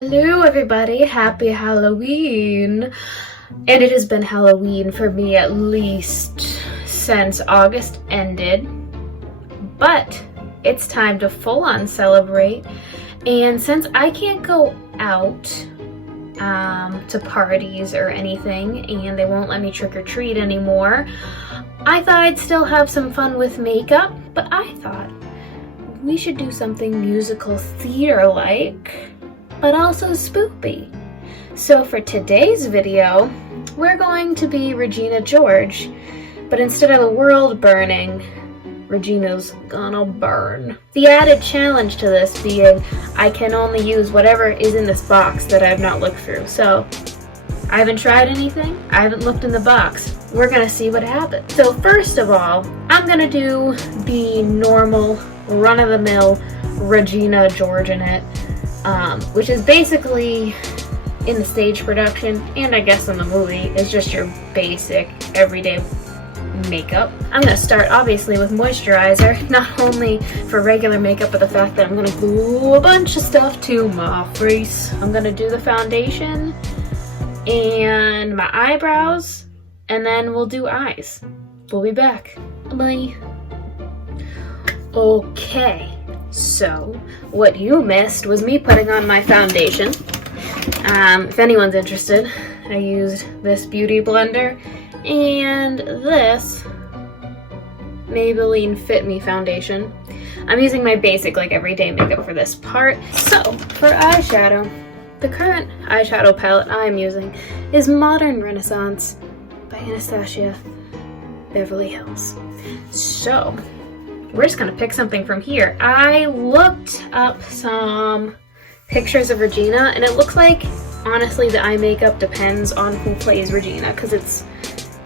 Hello everybody, happy Halloween! And it has been Halloween for me at least since August ended, but it's time to full on celebrate. And since I can't go out to parties or anything and they won't let me trick or treat anymore, I thought I'd still have some fun with makeup, but I thought we should do something musical theater like, but also spoopy. So for today's video, we're going to be Regina George, but instead of the world burning, Regina's gonna burn. The added challenge to this being I can only use whatever is in this box that I have not looked through. So I haven't tried anything, I haven't looked in the box. We're gonna see what happens. So first of all, I'm gonna do the normal run-of-the-mill Regina George in it. Which is basically in the stage production and I guess in the movie is just your basic everyday makeup. I'm going to start obviously with moisturizer, not only for regular makeup but the fact that I'm going to glue a bunch of stuff to my face. I'm going to do the foundation and my eyebrows and then we'll do eyes. We'll be back. Bye. Okay. So, what you missed was me putting on my foundation. If anyone's interested, I used this beauty blender and this Maybelline Fit Me foundation. I'm using my basic, like, everyday makeup for this part. So, for eyeshadow, the current eyeshadow palette I'm using is Modern Renaissance by Anastasia Beverly Hills. So, we're just gonna pick something from here. I looked up some pictures of Regina and it looks like, honestly, the eye makeup depends on who plays Regina because it's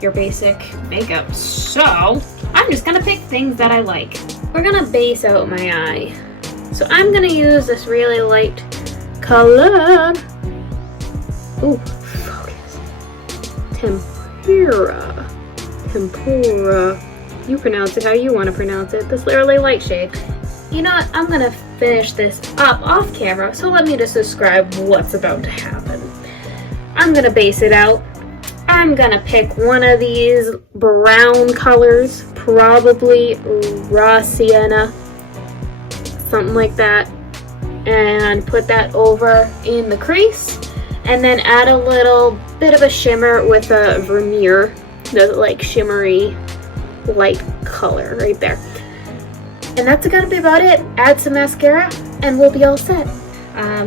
your basic makeup. So I'm just gonna pick things that I like. We're gonna base out my eye. So I'm gonna use this really light color. Ooh, focus. Tempura. You pronounce it how you want to pronounce it. This really light shade. You know what? I'm gonna finish this up off camera, so let me just describe what's about to happen. I'm gonna base it out. I'm gonna pick one of these brown colors, probably raw sienna, something like that, and put that over in the crease, and then add a little bit of a shimmer with a Vermeer, the like shimmery light color right there. And that's gonna be about it. Add some mascara and we'll be all set.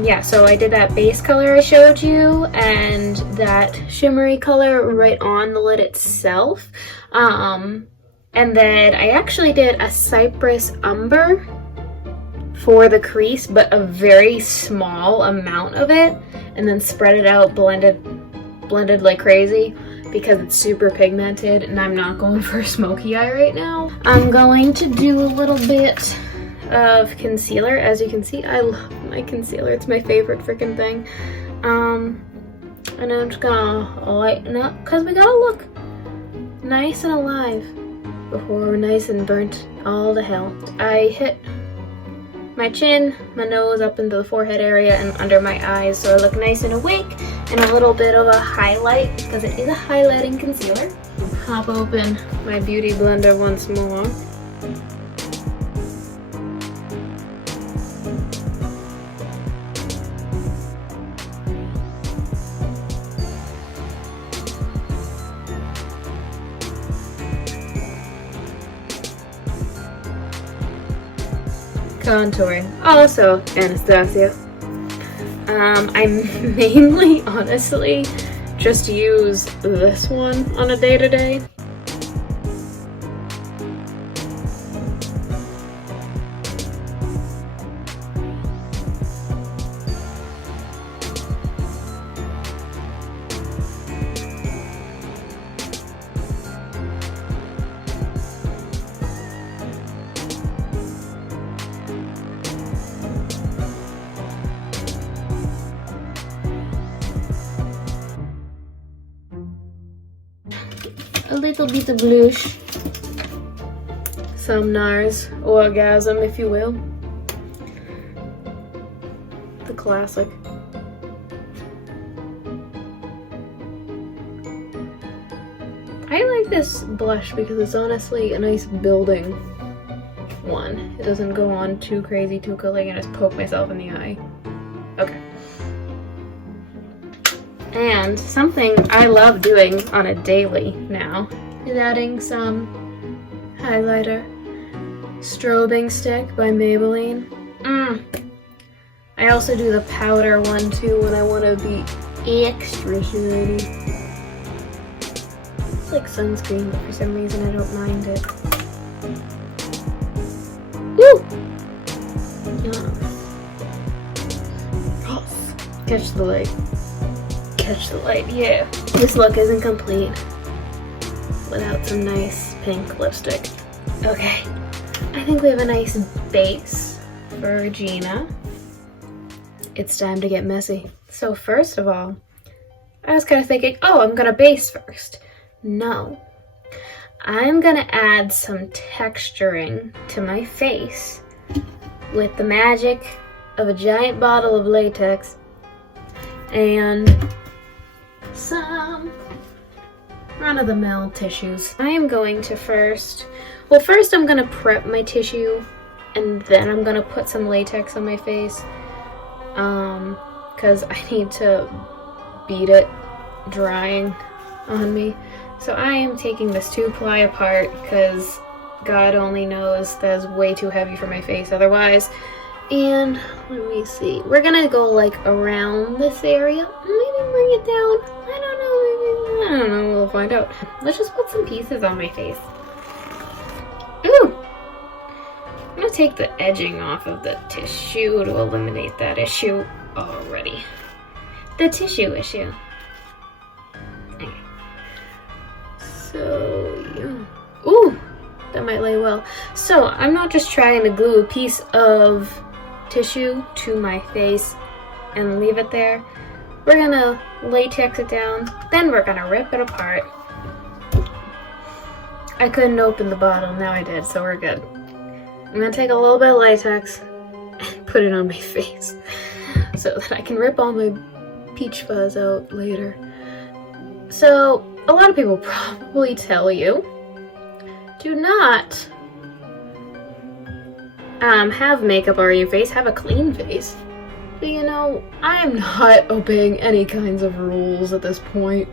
Yeah, so I did that base color I showed you and that shimmery color right on the lid itself. And then I actually did a Cypress Umber for the crease, but a very small amount of it, and then spread it out, blended like crazy, because it's super pigmented and I'm not going for a smoky eye right now. I'm going to do a little bit of concealer. As you can see, I love my concealer. It's my favorite freaking thing. And I'm just gonna lighten up because we gotta look nice and alive before we're nice and burnt all to hell. I hit my chin, my nose, up into the forehead area and under my eyes so I look nice and awake, and a little bit of a highlight because it is a highlighting concealer. Pop open my beauty blender once more. Contouring, also Anastasia. I mainly, honestly, just use this one on a day-to-day. A little bit of blush, some NARS orgasm, if you will. The classic. I like this blush because it's honestly a nice building one. It doesn't go on too crazy, too quickly, and just poke myself in the eye. Okay. And something I love doing on a daily now is adding some highlighter. Strobing Stick by Maybelline. I also do the powder one too when I want to be extra shiny. It's like sunscreen, but for some reason I don't mind it. Woo! Yes. Catch the light. Catch the light, yeah. This look isn't complete without some nice pink lipstick. Okay, I think we have a nice base for Regina. It's time to get messy. So first of all, I was kind of thinking, oh, I'm gonna base first. No, I'm gonna add some texturing to my face with the magic of a giant bottle of latex and some run-of-the-mill tissues. I am going to first I'm gonna prep my tissue and then I'm gonna put some latex on my face because I need to beat it drying on me. So I am taking this 2-ply apart because God only knows that's way too heavy for my face otherwise. And let me see, we're gonna go like around this area, maybe bring it down. I don't know, we'll find out. Let's just put some pieces on my face. Ooh! I'm gonna take the edging off of the tissue to eliminate that issue already. The tissue issue. Okay. So, yeah. Ooh! That might lay well. So, I'm not just trying to glue a piece of tissue to my face and leave it there. We're gonna latex it down, then we're gonna rip it apart. I couldn't open the bottle, now I did, so we're good. I'm gonna take a little bit of latex and put it on my face so that I can rip all my peach fuzz out later. So, a lot of people probably tell you, do not have makeup on your face, have a clean face. But you know, I am not obeying any kinds of rules at this point.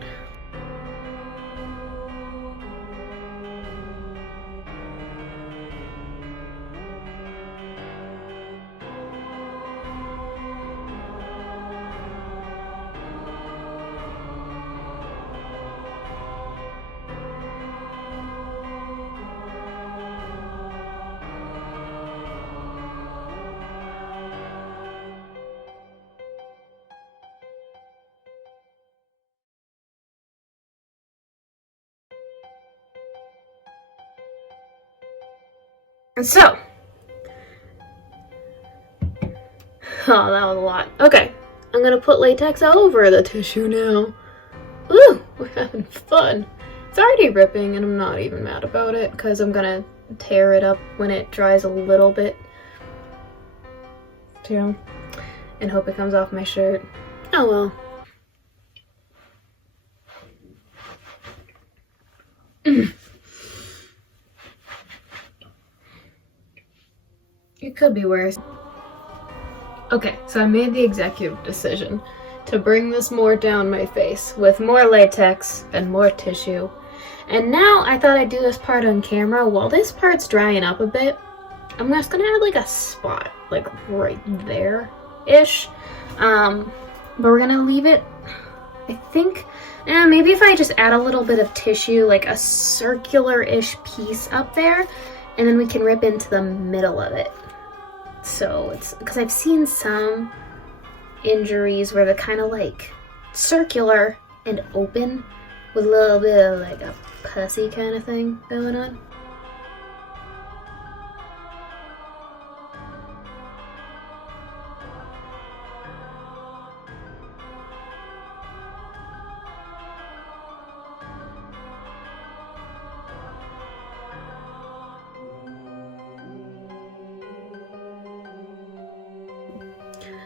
And so, oh, that was a lot. Okay, I'm gonna put latex over the tissue now. Ooh, we're having fun. It's already ripping and I'm not even mad about it because I'm gonna tear it up when it dries a little bit too and hope it comes off my shirt. Oh well. It could be worse. Okay, so I made the executive decision to bring this more down my face with more latex and more tissue. And now I thought I'd do this part on camera. While this part's drying up a bit, I'm just gonna add like a spot, like right there-ish. But we're gonna leave it, I think, maybe if I just add a little bit of tissue, like a circular-ish piece up there, and then we can rip into the middle of it. So it's because I've seen some injuries where they're kind of like circular and open with a little bit of like a pussy kind of thing going on.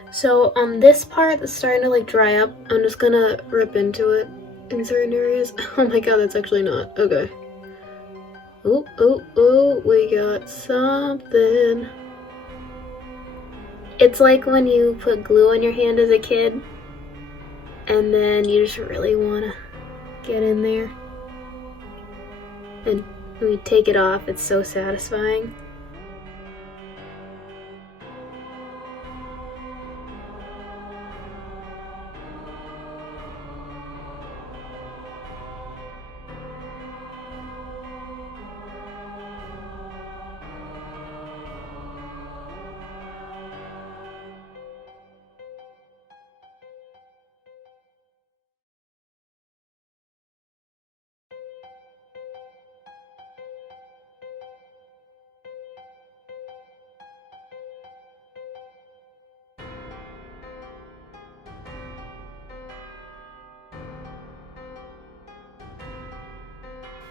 So on this part that's starting to like dry up, I'm just gonna rip into it in certain areas. Oh my god, that's actually not. Okay. Oh, oh, oh, we got something. It's like when you put glue on your hand as a kid, and then you just really want to get in there. And when you take it off, it's so satisfying.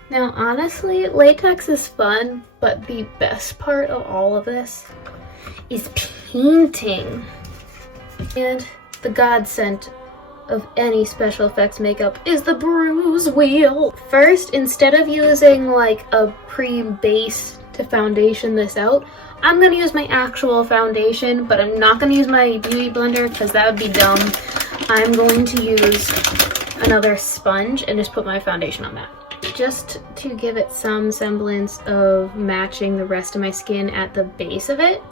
Now, honestly, latex is fun, but the best part of all of this is painting. And the godsend of any special effects makeup is the bruise wheel. First, instead of using like a pre-base to foundation this out, I'm gonna use my actual foundation, but I'm not gonna use my beauty blender because that would be dumb. I'm going to use another sponge and just put my foundation on that, just to give it some semblance of matching the rest of my skin at the base of it.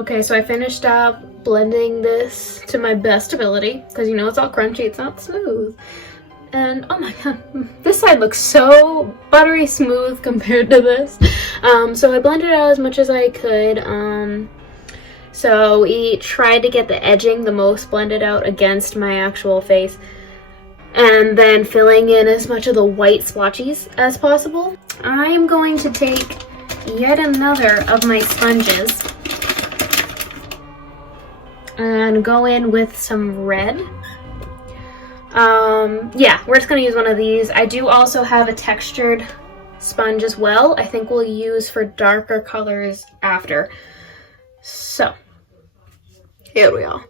Okay, so I finished up blending this to my best ability, because you know it's all crunchy, it's not smooth. And oh my god, this side looks so buttery smooth compared to this. So I blended it out as much as I could. So we tried to get the edging the most blended out against my actual face, and then filling in as much of the white splotchies as possible. I am going to take yet another of my sponges and go in with some red. Yeah, we're just gonna use one of these. I do also have a textured sponge as well. I think we'll use for darker colors after. So, here we are.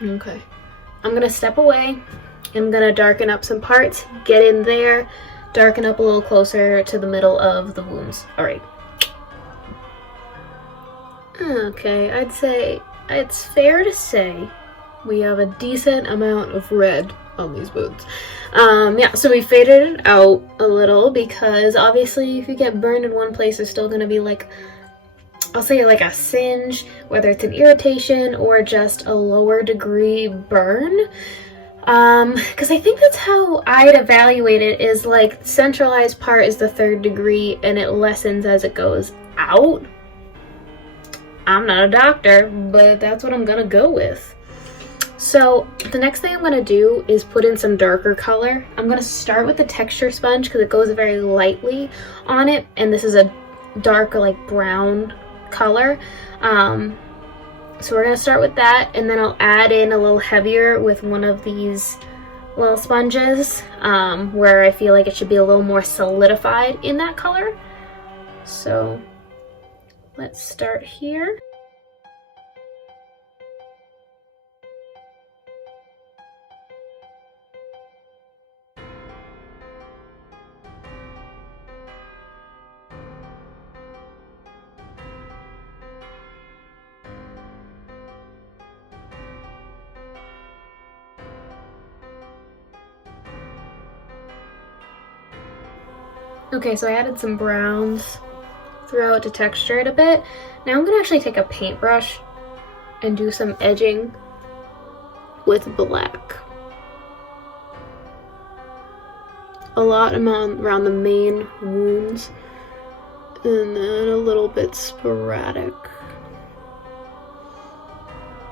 Okay, I'm gonna step away. I'm gonna darken up some parts, get in there, darken up a little closer to the middle of the wounds. All right. Okay, I'd say it's fair to say we have a decent amount of red on these wounds. Yeah, so we faded it out a little because obviously if you get burned in one place, there's still gonna be like, I'll say like a singe, whether it's an irritation or just a lower degree burn. Because I think that's how I'd evaluate it, is like centralized part is the 3rd degree and it lessens as it goes out. I'm not a doctor, but that's what I'm gonna go with. So the next thing I'm going to do is put in some darker color. I'm going to start with the texture sponge because it goes very lightly on it, and this is a darker like brown color. So we're going to start with that, and then I'll add in a little heavier with one of these little sponges where I feel like it should be a little more solidified in that color. So let's start here. Okay, so I added some browns throughout to texture it a bit. Now I'm gonna actually take a paintbrush and do some edging with black. A lot amount around the main wounds, and then a little bit sporadic,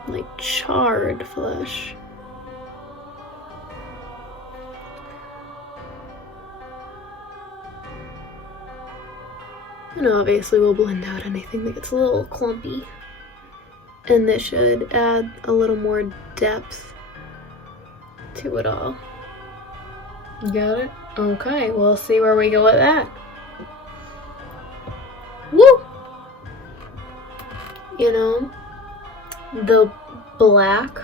like charred flesh. And obviously we'll blend out anything that gets a little clumpy. And this should add a little more depth to it all. Got it? Okay, we'll see where we go with that. Woo! You know, the black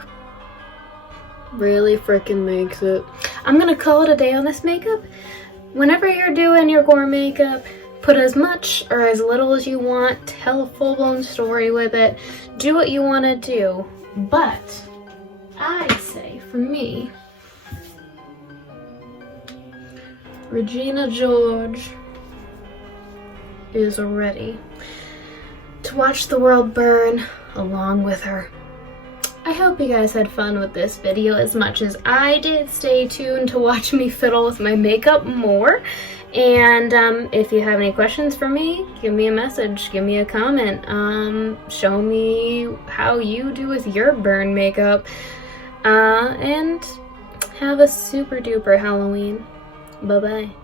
really freaking makes it. I'm gonna call it a day on this makeup. Whenever you're doing your gore makeup, put as much or as little as you want, tell a full-blown story with it, do what you want to do. But I say, for me, Regina George is ready to watch the world burn along with her. I hope you guys had fun with this video as much as I did. Stay tuned to watch me fiddle with my makeup more. And if you have any questions for me, give me a message, give me a comment, show me how you do with your burn makeup, and have a super duper Halloween. Bye bye.